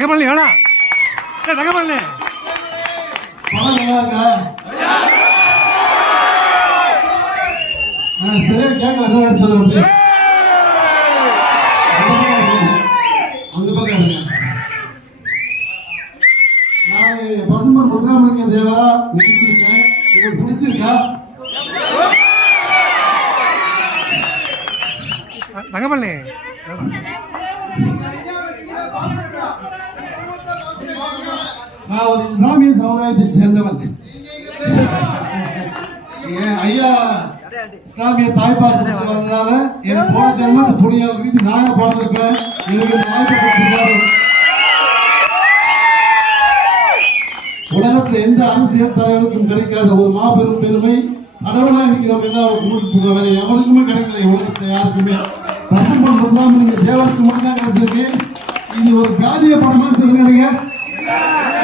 தங்கப்பள்ளி வேணாம். தங்கப்பள்ளி நல்லா இருக்கா? சரியா கேட்கல சொல்லுங்க. அந்த பக்கம் நான் பசும்பன் முத்துராமலிங்க தேவரா நினைச்சிருக்கேன். உங்களுக்கு பிடிச்சிருக்கா? தங்கப்பள்ளி நான் ஒரு இஸ்லாமிய சமுதாயத்தை சேர்ந்தவன். ஐயா இஸ்லாமிய தாய்ப்பால் வந்ததால எனக்கு போன ஜென்மத்தை புனியாவுக்கு நாயா பிறந்திருக்கேன். எனக்கு வாய்ப்பு கொடுத்திருக்காரு. உலகத்துல எந்த அரசியல் தலைவருக்கும் கிடைக்காத ஒரு மாபெரும் பெருமை கடவுளா இன்னைக்கு நம்ம எல்லாரும் வேற எவனுக்குமே கிடைக்கல. உலகத்துல யாருக்குமே பசும்பொன் முத்துராமலிங்க தேவருக்கு மட்டும் தான் கிடைச்சிருக்கு. இது ஒரு ஜாதிய படமா சொல்லுங்க.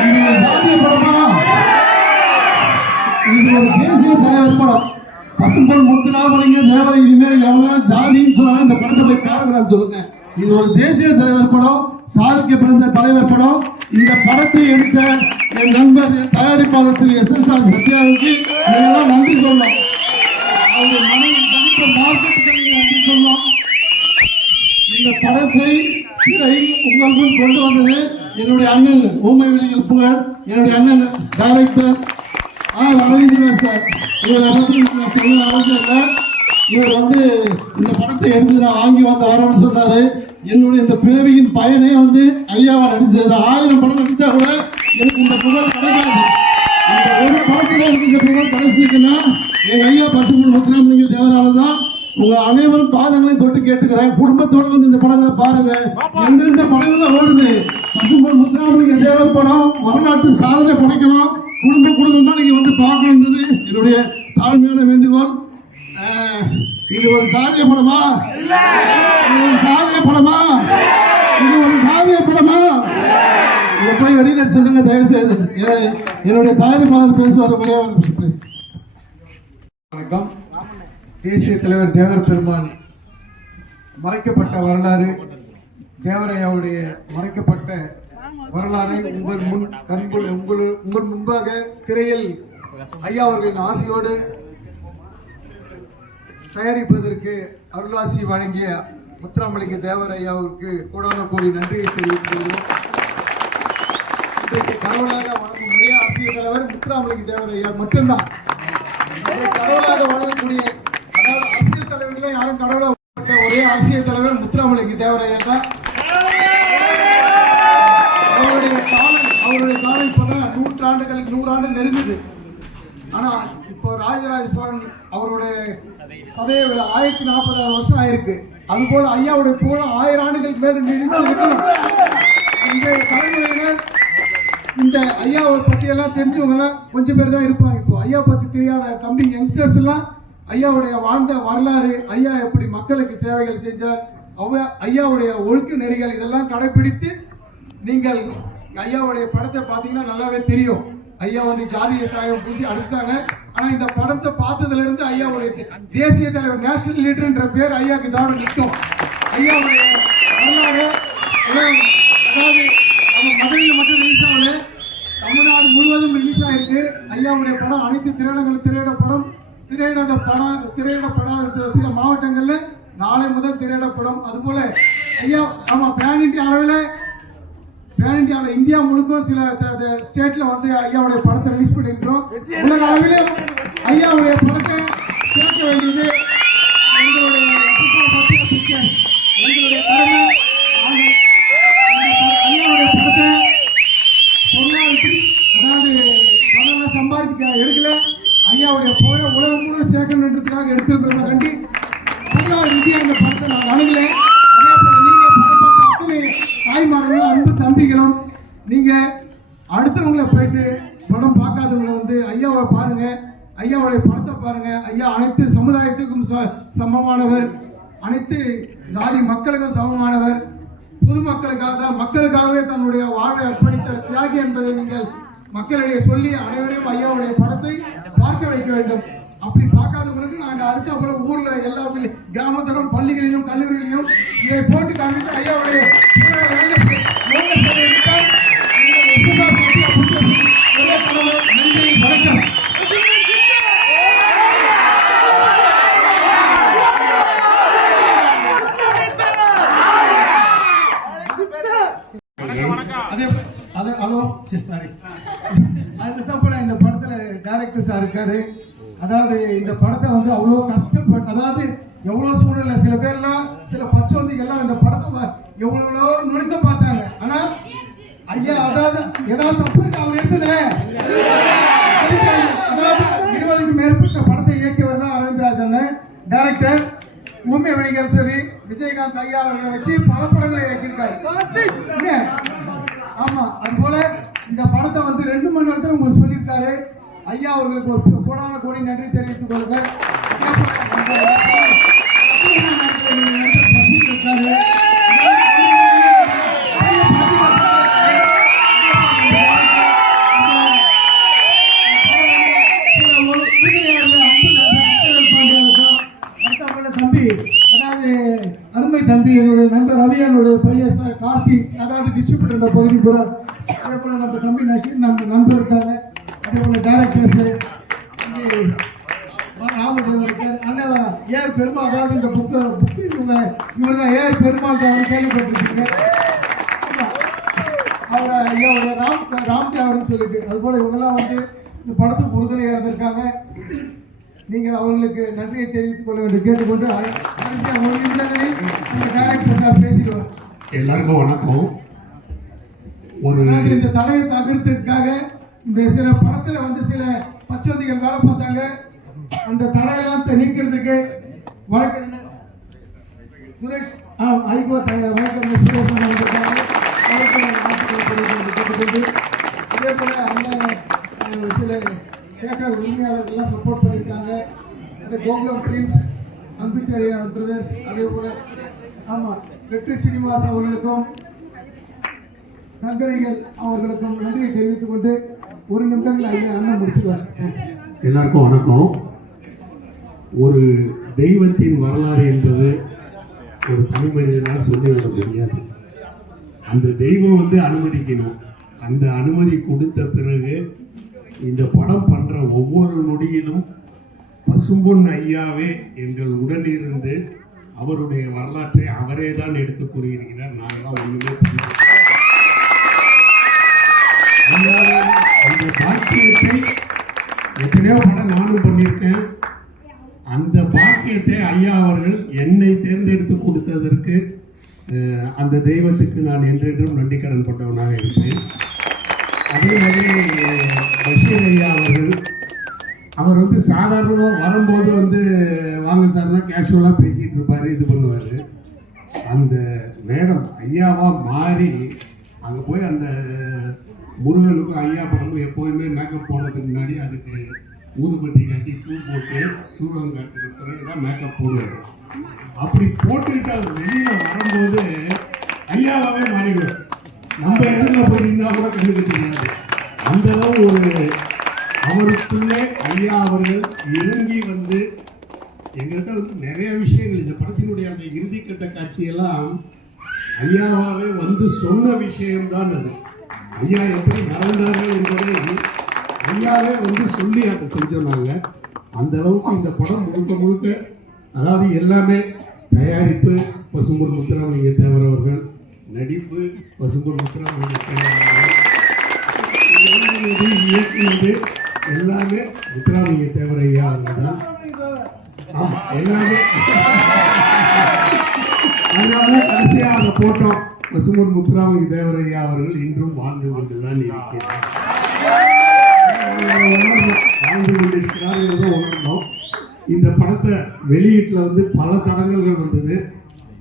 இது ஒரு ஜாதிய படமா? இது ஒரு தேசிய தலைவர் படம். பசும்பொன் முத்துராமலிங்க தேவரை இனிமேல் எவனாலும் ஜாதின்னு சொன்னாலும் இந்த படத்தை போய் பாருங்கன்னு சொல்லுங்க. இது ஒரு தேசிய தலைவர் படம், சாதிக்க பிறந்த தலைவர் படம். இந்த படத்தை எடுத்த என் நண்பர் தயாரிப்பாளர் திரு SSR சத்யாவுக்கு எல்லாம் நன்றி சொல்லலாம். அவருடைய மனைவி மார்க்கெட்டுக்கு நன்றி சொல்லலாம். இந்த படத்தை உங்களுக்கு கொண்டு வந்தது என்னுடைய அண்ணன் ஊமை வெளிகள் புகழ், என்னுடைய அண்ணன் டைரக்டர் அரவிந்த் சார். இவர் எல்லாத்தையும் சொல்ல அவசியம் இல்லை. இவர் இந்த படத்தை எடுத்து நான் வாங்கி வரேன்னு சொன்னாரு. என்னுடைய இந்த பிறவியின் பயனே ஐயாவா நடிச்சது. 1000 படம் நடிச்சா கூட எனக்கு இந்த புகழ் கிடைக்காது. இந்த ஒரு படத்துல எனக்கு இந்த புகழ் கிடைச்சிருக்குன்னா எங்க ஐயா பசும்பொன் முத்துராமலிங்க தேவரால தான். உங்க அனைவரும் பாதங்களையும் தொட்டு கேட்டுக்கிறேன். குடும்பத்தோட இந்த படங்களை பாருங்க. எந்தெந்த படங்கள்ல ஓடுது பசும்பொன் முத்துராமலிங்க தேவர் படம் வரலாற்று சாதனை படைக்கணும். குடும்பம் தான் நீங்க பார்க்கணுன்றது என்னுடைய தாழ்மையான வேண்டுகோள். இது ஒரு சாதிய படமா? இது ஒரு சாதிய படமா? இது ஒரு சாதிய படமா? இதை போய் வெளியில சொல்லுங்க தயவு செய்து. என்னுடைய தயாரிப்பாளர் பேசுவார். வணக்கம். தேசிய தலைவர் தேவர் பெருமான் மறைக்கப்பட்ட வரலாறு, தேவரையாவுடைய மறைக்கப்பட்ட வரலாறை உங்கள் முன்பாக திரையில் ஐயா அவர்களின் ஆசையோடு தயாரிப்பதற்கு அருளாசி வழங்கிய முத்துராமலிங்க தேவர் ஐயாவுக்கு கோடான கோடி நன்றியை தெரிவித்துள்ளோம். இன்றைக்கு கடவுளாக வழங்கும் ஒரே அரசியல் தலைவர் முத்துராமலிங்க தேவர் ஐயா மட்டும்தான். கடவுளாக வழங்கக்கூடிய அரசியல் தலைவர்களே யாரும் கடவுளாக ஒரே அரசியல் தலைவர் முத்துராமலிங்க தேவர் ஐயா தான். அவருடைய காலம் இப்பதான் 100 ஆண்டு நெருங்குது. ஆனா இப்போ ராஜராஜ சோழன் அவருடைய சதய 1040 வருஷம் ஆயிருக்கு. அது போல ஐயாவுடைய புகழ் 1000 ஆண்டுகளுக்கு மேல் இருக்கணும். இந்த தலைமுறையினர் இந்த ஐயாவை பத்தி எல்லாம் தெரிஞ்சவங்க எல்லாம் கொஞ்சம் பேர் தான் இருப்பாங்க. இப்போ ஐயா பத்தி தெரியாத தம்பி யங்ஸ்டர்ஸ் எல்லாம் ஐயாவுடைய வாழ்ந்த வரலாறு, ஐயா எப்படி மக்களுக்கு சேவைகள் செஞ்சார், ஐயாவுடைய ஒழுக்க நெறிகள் இதெல்லாம் கடைபிடித்து நீங்கள் ஐயாவுடைய படத்தை பார்த்தீங்கன்னா நல்லாவே தெரியும். ஐயா ஜாதிய சாயம் பூசி அடிச்சிட்டாங்க. ஆனா இந்த படத்தை பார்த்ததுல இருந்து ஐயாவுடைய தேசிய தலைவர் நேஷனல் லீடர்ன்ற பேர் ஐயாக்கு இதோட நிற்கும். ஐயாவுடைய வரலாறு அதாவது மதுரையில் மட்டும் ரிலீஸ் ஆகல, தமிழ்நாடு முழுவதும் ரிலீஸ் ஆயிருக்கு. ஐயாவுடைய படம் அனைத்து திரையிடப்படாத சில மாவட்டங்கள்ல நாளை முதல் திரையிடப்படும். அதுபோல ஐயா பேன் இந்தியா அளவில் இந்தியா முழுக்க சில ஸ்டேட்ல ஐயாவுடைய படத்தை ரிலீஸ் பண்ணிருக்கிறோம். உலக அளவிலே ஐயாவுடைய படத்தை சேர்க்க வேண்டியது எங்களுடைய கடமை. ஐயாவுடைய படத்தை பொருளாதாரத்தில் அதாவது பணம் சம்பாதிக்க எடுக்கல, ஐயாவுடைய புகழ உலகம் முழுவதும் சேர்க்கணுன்றதுக்காக எடுத்திருக்கிறோம். கண்டி பொருளாதார ரீதியாக இந்த படத்தை நான் அணுகல. அதே போல நீங்க படம் பார்த்த அத்தனை தாய்மார்களும் அன்பு தம்பிகளும் நீங்க அடுத்தவங்களை போயிட்டு படம் பார்க்காதவங்களை ஐயாவை பாருங்க, ஐயாவுடைய படத்தை பாருங்க. ஐயா அனைத்து சமுதாயத்துக்கும் சமமானவர், அனைத்து ஜாதி மக்களுக்கும் சமமானவர், மக்களுக்காகவே தன்னுடைய வாழ்வை அர்ப்பணித்த தியாகி என்பதை நீங்கள் மக்களிடையே சொல்லி அனைவரையும் ஐயாவுடைய படத்தை பார்க்க வைக்க வேண்டும். அப்படி பார்க்காதவங்களுக்கு நாங்க அடுத்த ஊர்ல எல்லா கிராமத்திலும் பள்ளிகளிலும் கல்லூரிகளிலும் இதை போட்டு காமித்து ஐயாவுடைய அதே அது ஹலோ சாரி அதுக்கு போல இந்த படத்துல டைரக்டர் சார் இருக்காரு. அதாவது இந்த படத்தை வந்து அவ்வளோ கஷ்டப்பட்டு, அதாவது எவ்வளோ சூழ்நிலை, சில பேர்லாம் சில பச்சோந்திகள்லாம் இந்த படத்தை எவ்வளோ நுழைத்து பார்த்தாங்க. ஆனா ஐயா அதாவது ஏதாவது தப்பு இருக்கு அவர் எடுத்தது. அதாவது 20க்கும் மேற்பட்ட படத்தை இயக்கியவர் தான் அரவிந்த்ராஜ் அண்ணன். டைரக்டர் ஊமை வழிகள் சரி விஜயகாந்த் ஐயா அவர்களை வச்சு பல படங்களை இயக்கியிருக்காரு. ஆமா, அது போல இந்த படத்தை வந்து 2 மணி நேரத்தில் உங்களுக்கு சொல்லியிருக்காரு. ஐயா அவர்களுக்கு ஒரு கோடான கோடி நன்றி தெரிவித்துக் கொள்ளுங்க. தம்பி, அதாவது அருமை தம்பி, என்னுடைய நண்பர் ரவி, என்னுடைய பையன் கார்த்தி, அதாவது டிஸ்ட்ரிபியூட்டர் இந்த பகுதி பூரா. அதே போல நம்ம தம்பி நசீர், நம்ம நண்பர் இருக்காங்க. அதே போல டைரக்டர்ஸ் ராமதேவன் இருக்கார். அண்ணன் ஏஆர் பெருமாள், அதாவது இந்த புக்கு இவர் தான் ஏஆர் பெருமாள் தான் கேள்விப்பட்டிருக்கீங்க. அவர் ஐயாவுடைய ராம்தேவர்னு சொல்லிட்டு, அது போல இவங்கெல்லாம் வந்து இந்த படத்துக்கு உறுதுணையாக இருந்திருக்காங்க. நீங்கள் அவர்களுக்கு நன்றியை தெரிவித்துக் கொள்ள வேண்டும் கேட்டுக்கொண்டு கடைசியாக ஒரு நிமிடங்களில் அந்த டைரக்டர் சார் பேசிடுவார். எல்லாருக்கும் வணக்கம். இந்த தடையை தவிர்த்ததுக்காக இந்த சில படத்துல வந்து சில பச்சோந்திகள் வேலை பார்த்தாங்க. அந்த தடையெல்லாம் நீக்கிறதுக்கு வழக்கறிஞர் சுரேஷ் ஹைகோர்ட் வழக்கறிஞர் சுரேஷ் வந்திருக்காங்க. கேட்டுக்கொண்டு இதே போல அந்த சில தேட்டர் உரிமையாளர்கள்லாம் சப்போர்ட் பண்ணியிருக்காங்க. அது கோகுலம் ஃபிலிம்ஸ், அன்புச்செழியான் பிரதர்ஸ், அதே போல ஆமாம் வெற்றி சீனிவாஸ் அவர்களுக்கும் தங்கரிகள் அவர்களுக்கும் நன்றியை தெரிவித்துக் கொண்டு ஒரு நிமிடங்கள் ஐயா அண்ணன் முடிச்சுடுவார். எல்லாருக்கும் வணக்கம். ஒரு தெய்வத்தின் வரலாறு என்பது ஒரு தனி மனிதனால் சொல்லிவிட முடியாது. அந்த தெய்வம் வந்து அனுமதிக்கணும். அந்த அனுமதி கொடுத்த பிறகு இந்த படம் பண்ற ஒவ்வொரு நொடியிலும் பசும்பொன் ஐயாவே எங்கள் உடனிருந்து அவருடைய வரலாற்றை அவரே தான் எடுத்து கூறியிருக்கிறார். நாங்களாம் ஒண்ணுமே அந்த பாக்கியத்தை எத்தனையோ படம் நானும் பண்ணியிருக்கேன். அந்த பாக்கியத்தை ஐயா அவர்கள் என்னை தேர்ந்தெடுத்து கொடுத்ததற்கு அந்த தெய்வத்துக்கு நான் என்றென்றும் நன்றி கடன் பட்டவனாக இருப்பேன். அதே மாதிரி பஷீர் ஐயா அவர் வந்து சாதாரணமாக வரும்போது வந்து வாங்க சார்னா கேஷுவலாக பேசிகிட்டு இருப்பார், இது பண்ணுவார். அந்த மேடம் ஐயாவாக மாறி அங்கே போய் அந்த முருகனுக்கும் ஐயா படமும் எப்போதுமே மேக்கப் போடுறதுக்கு முன்னாடி அதுக்கு ஊதுபத்தி கட்டி பூ போட்டு சூடம் காட்டுற பிறகு தான் மேக்கப் போடுவார். அப்படி போட்டுக்கிட்டு அது வெளியில் வரும்போது ஐயாவாகவே மாறிடுவார். நம்ம எதிரில் போயிருந்தா கூட கண்டுபிடிச்சிருக்காரு. அந்த அளவு ஒரு அவருக்குள்ளே ஐயா அவர்கள் இறங்கி வந்து எங்கள்கிட்ட வந்து நிறைய விஷயங்கள், இந்த படத்தினுடைய அந்த இறுதிக்கட்ட காட்சியெல்லாம் ஐயாவாகவே வந்து சொன்ன விஷயம்தான் அது. ஐயா எப்படி நடந்தார்கள் என்பதை ஐயாவே வந்து சொல்லி அதை செஞ்சோன்னாங்க. அந்த அளவுக்கு இந்த படம் முழுக்க முழுக்க, அதாவது எல்லாமே தயாரிப்பு பசும்பொன் முத்துராமலிங்க தேவர் அவர்கள், நடிப்பு பசும்பொன் முத்துராமலிங்க தேவர் அவர்கள், இயக்குனது எல்லாமே முத்துராமலிங்க தேவர் ஐயா அவர்கள் தான். ஆமா, எல்லாமே கடைசியாக அதை போட்டோம். பசும்பொன் முத்துராமலிங்க தேவர் ஐயா அவர்கள் இன்றும் வாழ்ந்து கொண்டுதான் இருக்கிறார், வாழ்ந்து கொண்டிருக்கிறார் என்பதை உணர்ந்தோம். இந்த படத்தை வெளியீட்டில் வந்து பல தடங்கல்கள் வந்தது.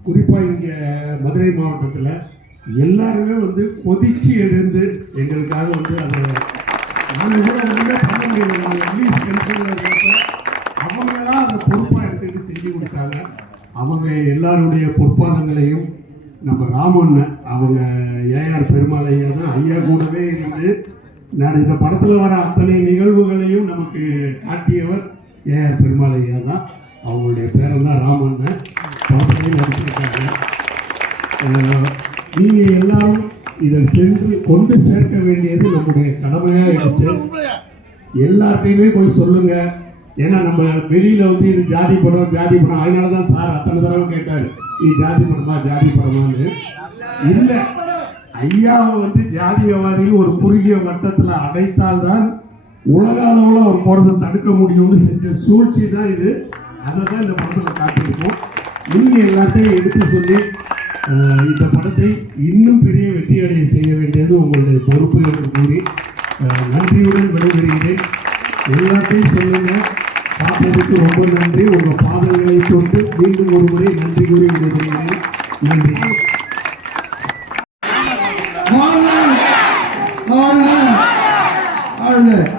குறிப்பாக இங்கே மதுரை மாவட்டத்தில் எல்லாருமே வந்து கொதிச்சு எழுந்து எங்களுக்காக வந்து அதை நாங்கள் கூட ஒன்றுமே பண்ண முடியல. நாங்கள் இங்கிலீஷ் டென்ஷனில் இருந்தப்போ அவங்களாம் அதை பொறுப்பாக எடுத்துக்கிட்டு செஞ்சு கொடுத்தாங்க. அவங்க எல்லாருடைய பொற்பாதங்களையும் நம்ம ராமன் அவங்க ஏஆர் பெருமாள் ஐயா தான் ஐயா கூடவே இருந்து நான் இந்த படத்தில் வர அத்தனை நிகழ்வுகளையும் நமக்கு காட்டியவர் ஏஆர் பெருமாள் ஐயா தான். அவங்களுடைய பேரன் தான் ராமன், படத்திலையும் நடிச்சிருக்காங்க. நீங்கள் எல்லாரும் இதை சென்று கொண்டு சேர்க்க வேண்டியது நம்முடைய கடமையாக எடுத்து எல்லார்ட்டையுமே போய் சொல்லுங்க. ஏன்னா நம்ம வெளியில வந்து இது ஜாதி படம் ஜாதி படம், அதனால தான் சார் அத்தனை தடவை கேட்டார், நீ ஜாதி படமா ஜாதி படமான்னு. இல்லை, ஐயாவை வந்து ஜாதியவாதிகள் ஒரு குறுகிய வட்டத்தில் அடைத்தால்தான் உலக அளவில் அவர் போறதை தடுக்க முடியும்னு செஞ்ச சூழ்ச்சி தான் இது. அதை தான் இந்த படத்தில் காட்டியிருக்கோம். நீங்க எல்லாத்தையும் எடுத்து சொல்லி இந்த படத்தை இன்னும் பெரிய வெற்றியடைய செய்ய வேண்டியது உங்களுடைய பொறுப்பு என்று கூறி நன்றியுடன் விடைபெறுகிறேன். எல்லாத்தையும் சொல்லுங்க. பார்த்ததுக்கு ரொம்ப நன்றி. உங்கள் பாதங்களை தொட்டு மீண்டும் ஒரு முறை நன்றி கூறி விடைபெறுகிறேன். நன்றி. வாழ்க வாழ்க வாழ்க.